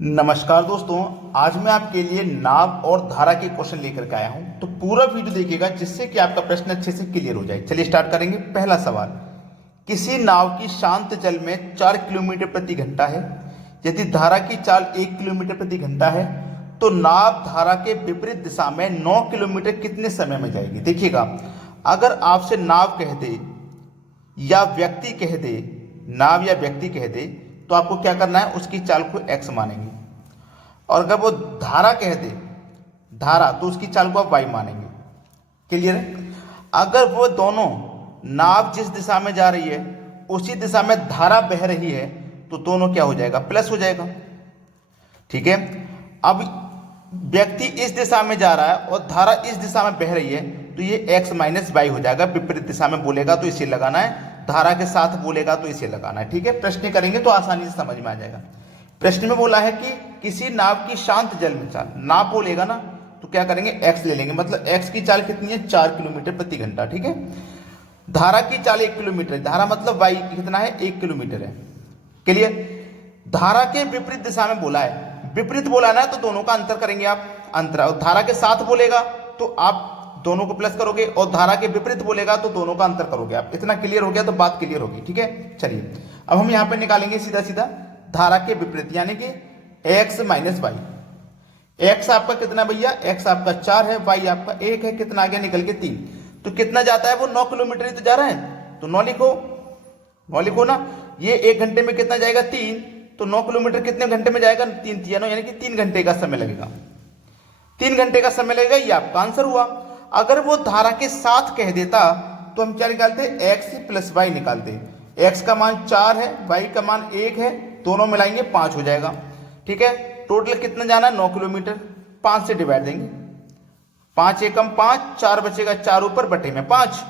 नमस्कार दोस्तों, आज मैं आपके लिए नाव और धारा के क्वेश्चन लेकर के आया हूं। तो पूरा वीडियो देखिएगा जिससे कि आपका प्रश्न अच्छे से क्लियर हो जाए। चलिए स्टार्ट करेंगे। पहला सवाल, किसी नाव की शांत जल में 4 किलोमीटर प्रति घंटा है। यदि धारा की चाल 1 किलोमीटर प्रति घंटा है तो नाव धारा के विपरीत दिशा में 9 किलोमीटर कितने समय में जाएगी। देखिएगा, अगर आपसे नाव कह दे या व्यक्ति कह दे, नाव या व्यक्ति कह दे, तो आपको क्या करना है, उसकी चाल को x मानेंगे। और अगर वो धारा कह दे, धारा, तो उसकी चाल को आप y मानेंगे। क्लियर है। अगर वो दोनों, नाव जिस दिशा में जा रही है उसी दिशा में धारा बह रही है तो दोनों क्या हो जाएगा, प्लस हो जाएगा। ठीक है। अब व्यक्ति इस दिशा में जा रहा है और धारा इस दिशा में बह रही है तो ये x माइनस वाई हो जाएगा। विपरीत दिशा में बोलेगा तो इसे लगाना है, धारा के साथ बोलेगा तो इसे लगाना है। ठीक है। प्रश्न करेंगे तो आसानी से समझ में आ जाएगा। प्रश्न में बोला है कि किसी नाव की शांत जल में चाल, नाव बोलेगा ना तो क्या करेंगे, x ले लेंगे। मतलब x की चाल कितनी है, 4 किलोमीटर प्रति घंटा। ठीक है। धारा की चाल 1 किलोमीटर, धारा मतलब y कितना है, 1 किलोमीटर है। क्लियर। धारा के विपरीत दिशा में बोला है, विपरीत बोला ना तो दोनों का अंतर करेंगे आप, अंतर। धारा के साथ बोलेगा तो आप दोनों को प्लस करोगे और धारा के विपरीत बोलेगा तो दोनों का अंतर करोगे आप। इतना क्लियर हो गया तो बात क्लियर होगी। ठीक है। चलिए अब हम यहां पे निकालेंगे सीधा सीधा धारा के विपरीत, यानी कि x माइनस वाई। एक्स आपका कितना भैया, x आपका 4 है, y आपका 1 है। कितना आ गया, निकल के 3। तो कितना जाता है वो, 9 किलोमीटर ही तो जा रहा है, तो 9 लिखो, 9 लिखो ना। ये 1 घंटे में कितना जाएगा, 3। तो 9 किलोमीटर कितने घंटे में जाएगा, 3 3 यानी कि 3 घंटे का समय लगेगा। 3 घंटे का समय लगेगा, ये आपका आंसर हुआ। अगर वो धारा के साथ कह देता तो हम क्या निकालते, x प्लस वाई निकालते। x का मान 4 है, y का मान 1 है, दोनों मिलाएंगे 5 हो जाएगा। ठीक है। टोटल कितना जाना है, 9 किलोमीटर। 5 से डिवाइड देंगे, 5 एकम 5, 4 बचेगा, 4 ऊपर बटे में 5।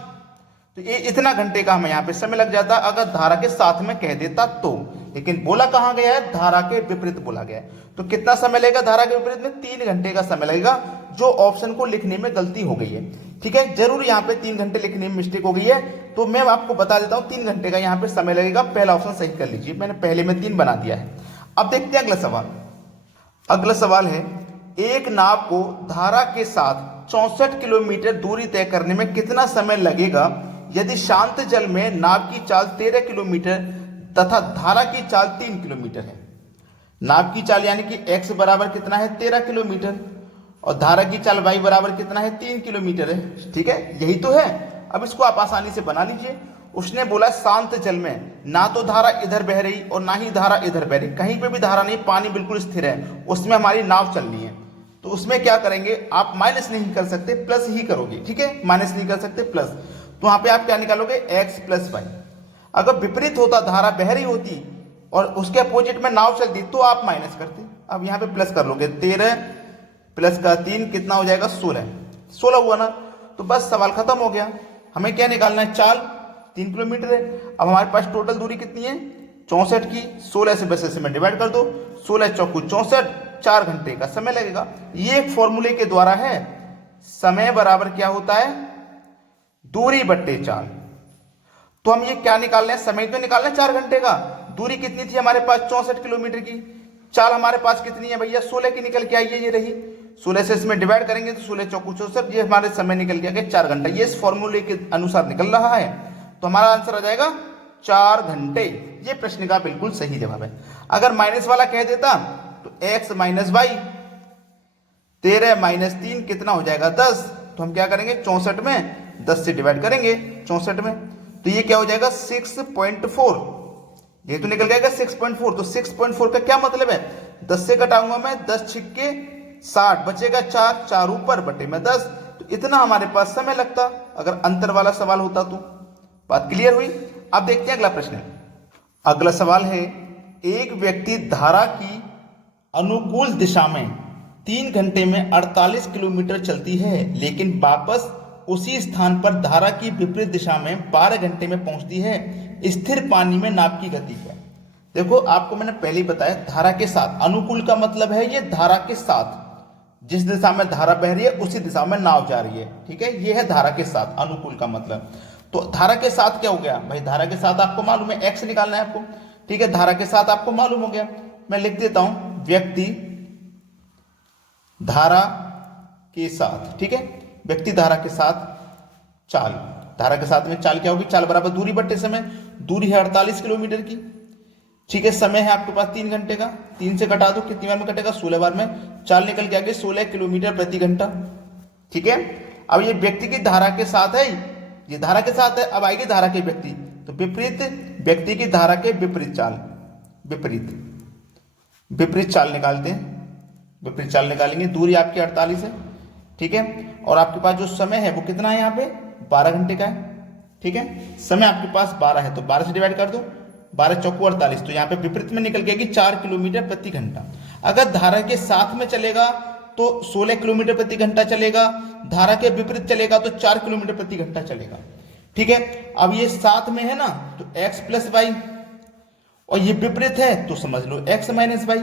तो ये इतना घंटे का हमें यहाँ पे समय लग जाता अगर धारा के साथ में कह देता तो। लेकिन बोला कहाँ गया है, धारा के विपरीत बोला गया है। तो कितना समय लगेगा धारा के विपरीत में, 3 घंटे का समय लगेगा, जो ऑप्शन को लिखने में गलती हो गई है। ठीक है। जरूर यहाँ पे 3 घंटे लिखने में मिस्टेक हो गई है, तो मैं आपको बता देता हूँ 3 घंटे का यहाँ पे समय लगेगा। पहला ऑप्शन सही कर लीजिए, मैंने पहले में 3 बना दिया है। अब देखते हैं अगला सवाल। अगला सवाल है, एक नाव को धारा के साथ 64 किलोमीटर दूरी तय करने में कितना समय लगेगा यदि शांत जल में नाव की चाल 13 किलोमीटर तथा धारा की चाल 3 किलोमीटर है। नाव की चाल यानी कि x बराबर कितना है, 13 किलोमीटर, और धारा की चाल y बराबर कितना है, 3 किलोमीटर है। ठीक है, यही तो है। अब इसको आप आसानी से बना लीजिए। उसने बोला शांत जल में ना तो धारा इधर बह रही और ना ही धारा इधर बह रही, कहीं पे भी धारा नहीं, पानी बिल्कुल स्थिर है, उसमें हमारी नाव चलनी है। तो उसमें क्या करेंगे, आप माइनस नहीं कर सकते, प्लस ही करोगे। ठीक है, माइनस नहीं कर सकते, प्लस। तो वहां पे आप क्या निकालोगे, x प्लस वाई। अगर विपरीत होता, धारा बह रही होती और उसके अपोजिट में नाव चलती तो आप माइनस करते। अब यहाँ पे प्लस कर लोगे, 13 प्लस का 3 कितना हो जाएगा, 16 हुआ ना। तो बस सवाल खत्म हो गया। हमें क्या निकालना है, चाल 3 किलोमीटर है। अब हमारे पास टोटल दूरी कितनी है, 64 की। 16 से बस ऐसे में डिवाइड कर दो, 16 चौकू 64, 4 घंटे का समय लगेगा। ये एक फॉर्मूले के द्वारा है, समय बराबर क्या होता है, दूरी बट्टे चाल। तो हम ये क्या निकाल रहे हैं, समय तो निकालना है 4 घंटे का। दूरी कितनी थी हमारे पास, 64 किलोमीटर की। चाल हमारे पास कितनी है भैया, 16 की निकल के आई है, ये रही। 16 से इसमें डिवाइड करेंगे तो 16 चौकू 64, ये हमारे समय निकल गया 4 घंटा। ये इस फॉर्मूले के अनुसार निकल रहा है, तो हमारा आंसर आ जाएगा 4 घंटे। ये प्रश्न का बिल्कुल सही जवाब है। अगर माइनस वाला कह देता तो x माइनस वाई, 13 माइनस 3 कितना हो जाएगा, 10। तो हम क्या करेंगे, 64 में 10 से डिवाइड करेंगे, 64 में, तो ये क्या हो जाएगा, 6.4। ये तो निकल जाएगा 6.4। तो 6.4 का क्या मतलब है, 10 से घटाऊंगा मैं, 10 छिक्के 60, बचेगा 4, 4 ऊपर बटे में 10। तो इतना हमारे पास समय लगता अगर अंतर वाला सवाल होता तो। बात क्लियर हुई। अब देखते हैं अगला प्रश्न। अगला सवाल है, एक व्यक्ति धारा की अनुकूल दिशा में 3 घंटे में 48 किलोमीटर चलती है, लेकिन वापस उसी स्थान पर धारा की विपरीत दिशा में 12 घंटे में पहुंचती है। स्थिर पानी में नाव की गति क्या है। देखो, आपको मैंने पहले ही बताया, धारा के साथ, अनुकूल का मतलब है ये धारा के साथ, जिस दिशा में धारा बह रही है उसी दिशा में नाव जा रही है। ठीक है, ये है धारा के साथ, अनुकूल का मतलब। तो धारा के साथ क्या हो गया भाई, धारा के साथ आपको मालूम है x निकालना है आपको। ठीक है, धारा के साथ आपको मालूम हो गया, मैं लिख देता हूं व्यक्ति धारा के साथ, ठीक है, व्यक्ति धारा के साथ चाल, धारा के साथ में चाल क्या होगी, चाल बराबर दूरी बट्टे समय, दूरी है 48 किलोमीटर की, ठीक है, समय है आपके पास 3 घंटे का, 3 से घटा दो कितनी बार में कटेगा, 16 बार में, चाल निकल के आगे 16 किलोमीटर प्रति घंटा, ठीक है। अब ये व्यक्ति की धारा के साथ है, ये धारा के साथ है, अब आएगी धारा के व्यक्ति, तो विपरीत व्यक्ति की धारा के विपरीत चाल, विपरीत चाल निकालते हैं, विपरीत चाल निकालेंगे, दूरी आपकी 48 है, ठीक है, और आपके पास जो समय है वो कितना है, यहाँ पे 12 घंटे का है, ठीक है, समय आपके पास 12 है, तो 12 से डिवाइड कर दो, 12 चौको 48, तो यहाँ पे विपरीत में निकल गया कि 4 किलोमीटर प्रति घंटा। अगर धारा के साथ में चलेगा तो 16 किलोमीटर प्रति घंटा चलेगा, धारा के विपरीत चलेगा तो 4 किलोमीटर प्रति घंटा चलेगा, ठीक है। अब ये साथ में है ना, तो x प्लस वाई, और ये विपरीत है तो समझ लो x माइनस वाई।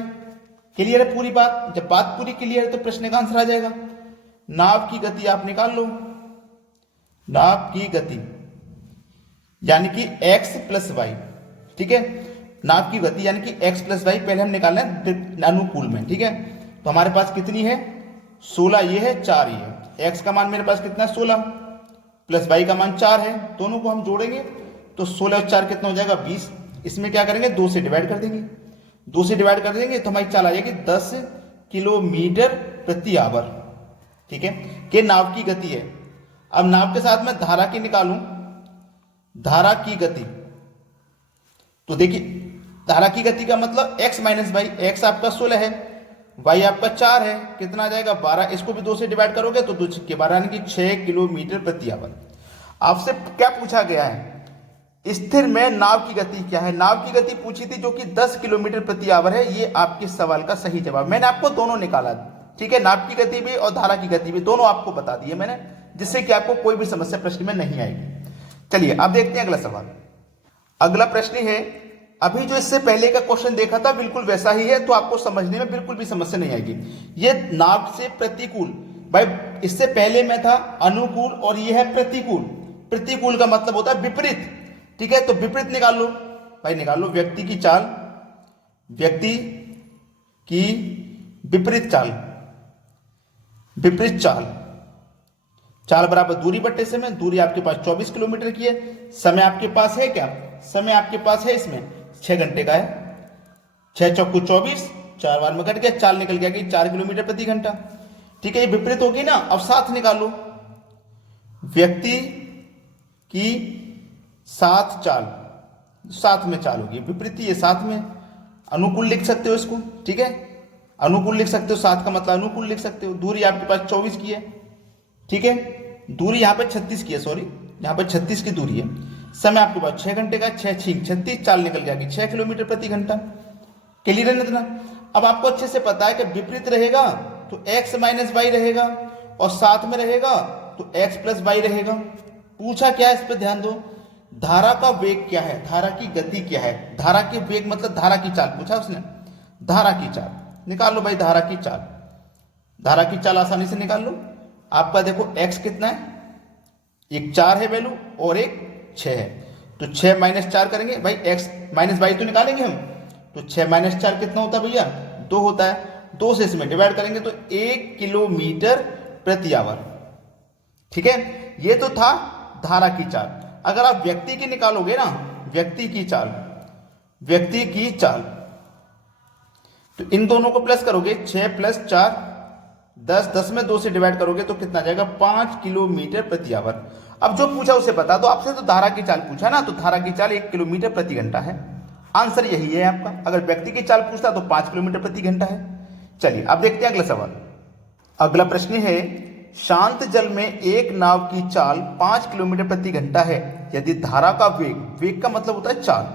क्लियर है पूरी बात? जब बात पूरी क्लियर है तो प्रश्न का आंसर आ जाएगा। नाव की गति आप निकाल लो, नाव की गति यानी कि x प्लस वाई, ठीक है, नाव की गति यानी कि x प्लस वाई पहले हम निकालना है अनुकूल में, ठीक है। तो हमारे पास कितनी है, 16, ये है 4, ये है, x का मान मेरे पास कितना है 16 प्लस y का मान 4 है, दोनों को हम जोड़ेंगे तो 16 और 4 कितना हो जाएगा 20। इसमें क्या करेंगे, 2 से डिवाइड कर देंगे, 2 से डिवाइड कर देंगे तो हमारी चाल आ जाएगी 10 किलोमीटर प्रति आवर, ठीक है, कि नाव की गति है। अब नाव के साथ में धारा की निकालूं, धारा की गति, तो देखिए धारा की गति का मतलब x माइनस वाई, x आपका 16 है, y आपका 4 है, कितना आ जाएगा 12, इसको भी 2 से डिवाइड करोगे तो 2 छक्के 12 यानी कि 6 किलोमीटर प्रति आवर। आपसे क्या पूछा गया है, स्थिर में नाव की गति क्या है, नाव की गति पूछी थी जो कि 10 किलोमीटर प्रति आवर है, ये आपके सवाल का सही जवाब। मैंने आपको दोनों निकाला, ठीक है, नाव की गति भी और धारा की गति भी दोनों आपको बता दिए मैंने, जिससे कि आपको कोई भी समस्या प्रश्न में नहीं आएगी। चलिए अब देखते हैं अगला सवाल। अगला प्रश्न है, अभी जो इससे पहले का क्वेश्चन देखा था बिल्कुल वैसा ही है, तो आपको समझने में बिल्कुल भी समस्या नहीं आएगी। ये नाव से प्रतिकूल, भाई इससे पहले में था अनुकूल और ये है प्रतिकूल, प्रतिकूल का मतलब होता है विपरीत, ठीक है, तो विपरीत निकाल लो भाई, निकाल लो, व्यक्ति की चाल, व्यक्ति की विपरीत चाल, विपरीत चाल, चाल बराबर दूरी बट्टे समय, दूरी आपके पास 24 किलोमीटर की है, समय आपके पास है क्या, समय आपके पास है इसमें 6 घंटे का है, 6 चौको 24, 4 बार में कट गया, चाल निकल गया कि 4 किलोमीटर प्रति घंटा, ठीक है, ये विपरीत होगी ना। अब साथ निकालो, व्यक्ति की साथ चाल, साथ में चाल होगी, विपरीत ये साथ में, अनुकूल लिख सकते हो इसको, ठीक है, अनुकूल लिख सकते हो, साथ का मतलब अनुकूल लिख सकते हो। दूरी आपके पास 24 की है, ठीक है, दूरी यहाँ पे 36 की है, सॉरी यहाँ पे 36 की दूरी है, समय आपके पास 6 घंटे का, 6 छींक 36, चाल निकल गया कि 6 किलोमीटर प्रति घंटा। क्लियर है इतना? अब आपको अच्छे से पता है कि विपरीत रहेगा तो x माइनस वाई रहेगा और साथ में रहेगा तो x प्लस वाई रहेगा। पूछा क्या है, इस पर ध्यान दो, धारा का वेग क्या है, धारा की गति क्या है, धारा की वेग मतलब धारा की चाल पूछा उसने, धारा की चाल निकाल लो भाई, धारा की चाल, धारा की चाल आसानी से निकाल लो। आपका देखो x कितना है, एक 4 है वैल्यू और एक 6 है, तो 6 माइनस 4 करेंगे भाई, x माइनस वाई तो निकालेंगे हम, तो 6 माइनस 4 कितना होता है भैया, 2 होता है, 2 से इसमें डिवाइड करेंगे तो 1 किलोमीटर प्रति आवर, ठीक है, ये तो था धारा की चाल। अगर आप व्यक्ति की निकालोगे ना, व्यक्ति की चाल, व्यक्ति की चाल, तो इन दोनों को प्लस करोगे, 6 प्लस 4 10, 10 में 2 से डिवाइड करोगे तो कितना जाएगा 5 किलोमीटर प्रति आवर। अब जो पूछा उसे बता दो, आपसे तो धारा की चाल पूछा ना, तो धारा की चाल 1 किलोमीटर प्रति घंटा है, आंसर यही है आपका। अगर व्यक्ति की चाल पूछता तो 5 किलोमीटर प्रति घंटा है। चलिए अब देखते हैं अगला सवाल। अगला प्रश्न है, शांत जल में एक नाव की चाल 5 किलोमीटर प्रति घंटा है, यदि धारा का वेग, वेग का मतलब होता है चाल,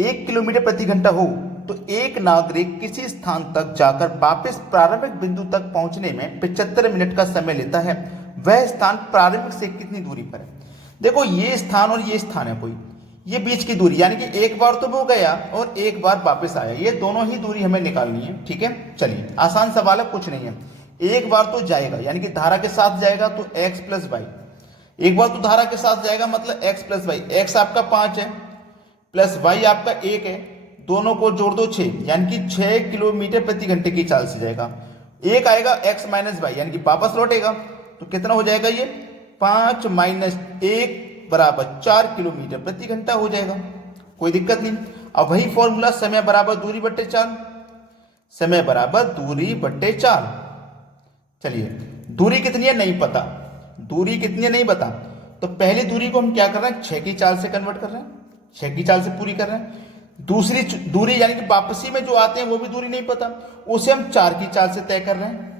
1 किलोमीटर प्रति घंटा हो तो एक नागरिक किसी स्थान तक जाकर वापस प्रारंभिक बिंदु तक पहुंचने में 75 मिनट का समय लेता है, वह स्थान प्रारंभिक से कितनी दूरी पर है। देखो ये स्थान और ये स्थान है कोई, ये बीच की दूरी, यानी कि एक बार तो वो गया और एक बार वापस आया, ये दोनों ही दूरी हमें निकालनी है, ठीक है। चलिए आसान सवाल है, कुछ नहीं है, एक बार तो जाएगा यानी कि धारा के साथ जाएगा तो x प्लस वाई, एक बार तो धारा के साथ जाएगा मतलब x प्लस वाई, x आपका 5 है प्लस y आपका 1 है, दोनों को जोड़ दो 6, यानी कि 6 किलोमीटर प्रति घंटे की चाल से जाएगा। एक आएगा x माइनस वाई, यानी कि वापस लौटेगा, तो कितना हो जाएगा ये 5 माइनस 1 बराबर 4 किलोमीटर प्रति घंटा हो जाएगा। कोई दिक्कत नहीं। अब वही फॉर्मूला, समय बराबर दूरी बट्टे चाल, समय बराबर दूरी बट्टे चाल। चलिए, दूरी कितनी है नहीं पता, दूरी कितनी है नहीं पता, तो पहली दूरी को हम क्या कर रहे हैं 6 की चाल से कन्वर्ट कर रहे हैं, 6 की चाल से पूरी कर रहे हैं। दूसरी दूरी यानी कि वापसी में जो आते हैं वो भी दूरी नहीं पता, उसे हम 4 की चाल से तय कर रहे हैं,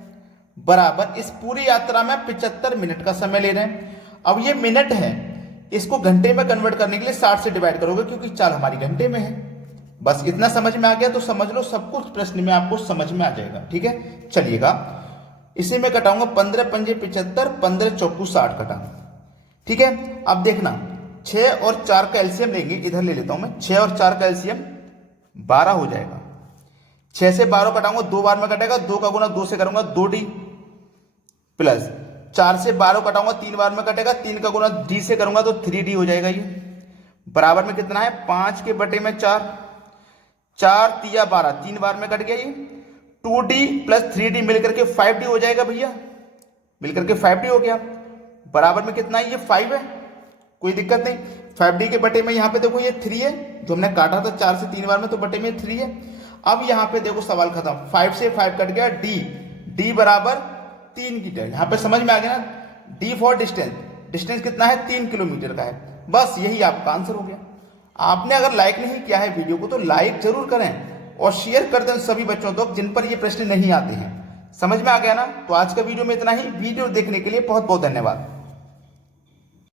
बराबर इस पूरी यात्रा में 75 मिनट का समय ले रहे हैं। अब ये मिनट है, इसको घंटे में कन्वर्ट करने के लिए 60 से डिवाइड करोगे, क्योंकि चाल हमारी घंटे में है। बस इतना समझ में आ गया तो समझ लो सब कुछ प्रश्न में आपको समझ में आ जाएगा। ठीक है, चलिएगा, इसे मैं कटाऊंगा 15 पंजे 75, 15 चौकू 60 कटा। ठीक है, अब देखना 6 और 4 का एलसीएम लेंगे, इधर ले लेता हूं मैं, 6 और 4 का एलसीएम 12 हो जाएगा। 6 से 12 कटाऊंगा, 2 बार में कटेगा, 2 का गुना 2 से करूंगा 2d, प्लस 4 से 12 कटाऊंगा 3 बार में कटेगा, 3 का गुना d से करूंगा तो 3d हो जाएगा। ये बराबर में कितना है 5 के बटे में 4, 4 तिया 12, 3 बार में कट गया। ये 2d प्लस 3d मिलकर के 5d हो जाएगा भैया, मिलकर के 5d हो गया। बराबर में कितना है ये 5 है, कोई दिक्कत नहीं। 5d के बटे में यहाँ पे देखो ये 3 है, जो हमने काटा था 4 से 3 बार में, तो बटे में 3 है। अब यहाँ पे देखो सवाल खत्म, 5 से 5 कट गया, d बराबर 3 की टर्न, यहाँ पे समझ में आ गया ना। d फॉर डिस्टेंस, डिस्टेंस कितना है 3 किलोमीटर का है। बस यही आपका आंसर हो गया। आपने अगर लाइक नहीं किया है वीडियो को तो लाइक जरूर करें और शेयर कर दें सभी बच्चों तक जिन पर ये प्रश्न नहीं आते हैं। समझ में आ गया ना। तो आज का वीडियो में इतना ही। वीडियो देखने के लिए बहुत बहुत धन्यवाद।